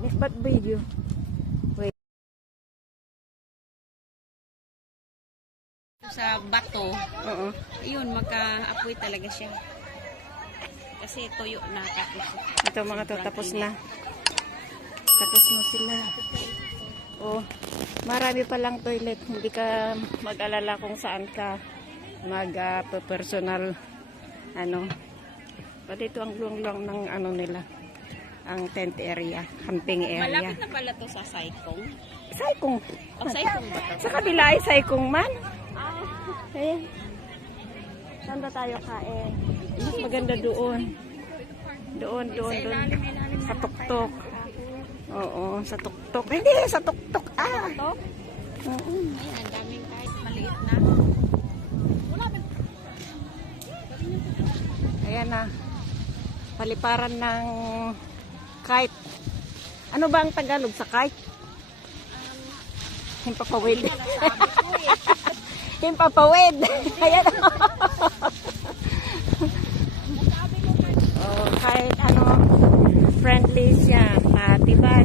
Ba't video? Wait. Sa bato, Oo. ayun, magka-apoy talaga siya. Kasi tuyo na tapos. Ito mga to, tapos na. Tapos na sila. Oh, marami pa lang toilet. Hindi ka mag-alala kung saan ka mag-personal ano. Pati ito ang luwang-luwang ng ano nila. Ang tent area, camping area. Malapit na pala to sa Saikong. Saikong. O, Saikong ba to? Sa kabila ay Saikong man. Ayan. Saan ba tayo kain? Mas maganda doon. Doon. Sa tuktok. Oo, sa tuktok. Hindi, sa tuktok. Ito? Oo. Ayan, daming kahit maliit na. Ayan na. Paliparan ng kite. Ano ba ang Tagalog sa kite? Himpapawid. Himpapawid. Ayan. Oh, kahit ano, friendly siya. Diba?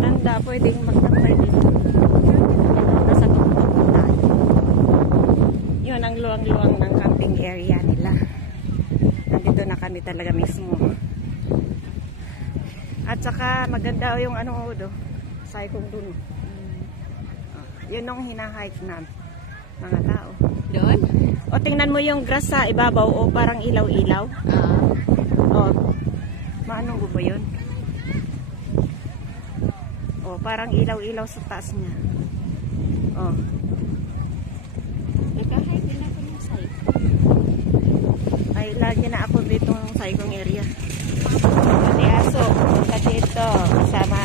Tanda, pwedeng magtambay dito. Nasa tuktok na tayo. Yun ang luwang-luwang ng camping area nila. Nandito na kami talaga mismo. At saka maganda yung ano do, Saikong dun. Yun yung hinahike na mga tao. Doon? O tingnan mo yung grass sa ibabaw o parang ilaw-ilaw. O, maano ba yun? O, parang ilaw-ilaw sa taas niya. O. Nagka-hike din ako ng Saikong. Ay, lagi na ako dito ng Saikong area. Pati aso, pati ito, kasama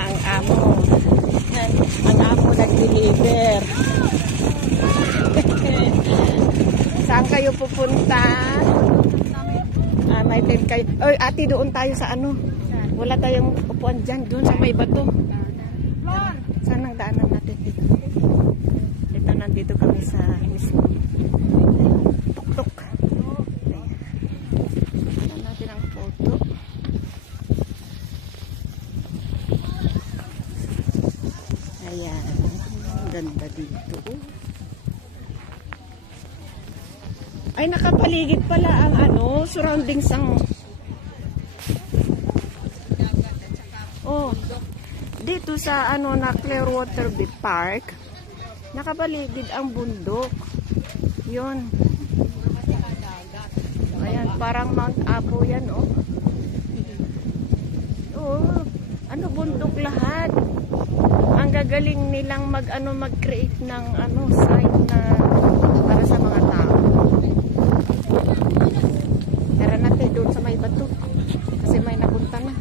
ang amo. Ang amo nag-deliver. Saan kayo pupunta? May tent kayo. Oy, ate, doon tayo sa ano? Wala tayong upuan dyan, doon sa may bato. Saan ang daanan natin dito? Ito, nandito kami sa mismo tuktok. Ayan. Tignan natin ang photo. Ayan. Ang ganda dito. Ay, nakapaligid pala ang ano, surroundings ang... Oh, dito sa ano na Clearwater Beach Park, nakapaligid ang bundok. Yun. Ayan, parang Mount Apo yan, oh. Oh, ano, bundok lahat. Ang gagaling nilang mag-create ng site na para sa mga tao. Tara natin doon sa may bato. Kasi may napunta na.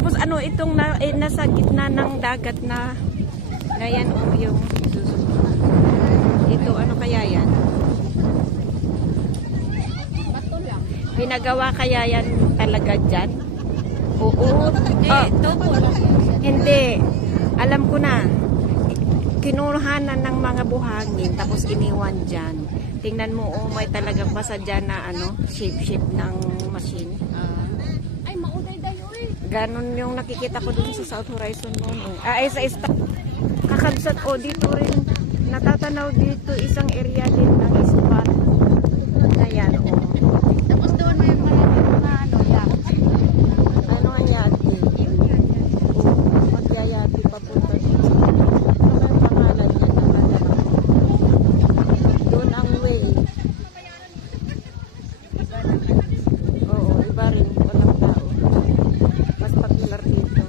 Tapos ano, itong nasa gitna ng dagat na yan, oh, yung ito, ano kaya yan? Bato lang. Pinagawa kaya yan talaga dyan? Oo. Topo lang. Hindi. Alam ko na. Kinuhanan ng mga buhangin tapos iniwan dyan. Tingnan mo, oh, may talagang basa dyan na shape ng machine. Ay, maunay dayo eh. Ganon yung nakikita ko dun sa South Horizon noon. Oh. Ay, sa kakagsat, oh, dito rin. Natatanaw dito isang area din ng spot. Ayan, oh. Tapos doon may maraming mga yak. Ano nga yati? Magyayati papunta dito. Ano ba yung pangalan niya? Doon ang way. Oo, iba rin. Walang tao. Mas popular dito.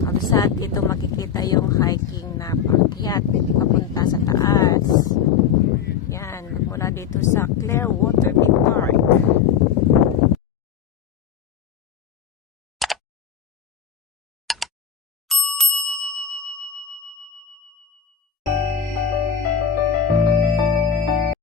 Kabsat, dito makikita yung hiking na paakyat papunta sa taas. Yan, mula dito sa Clearwater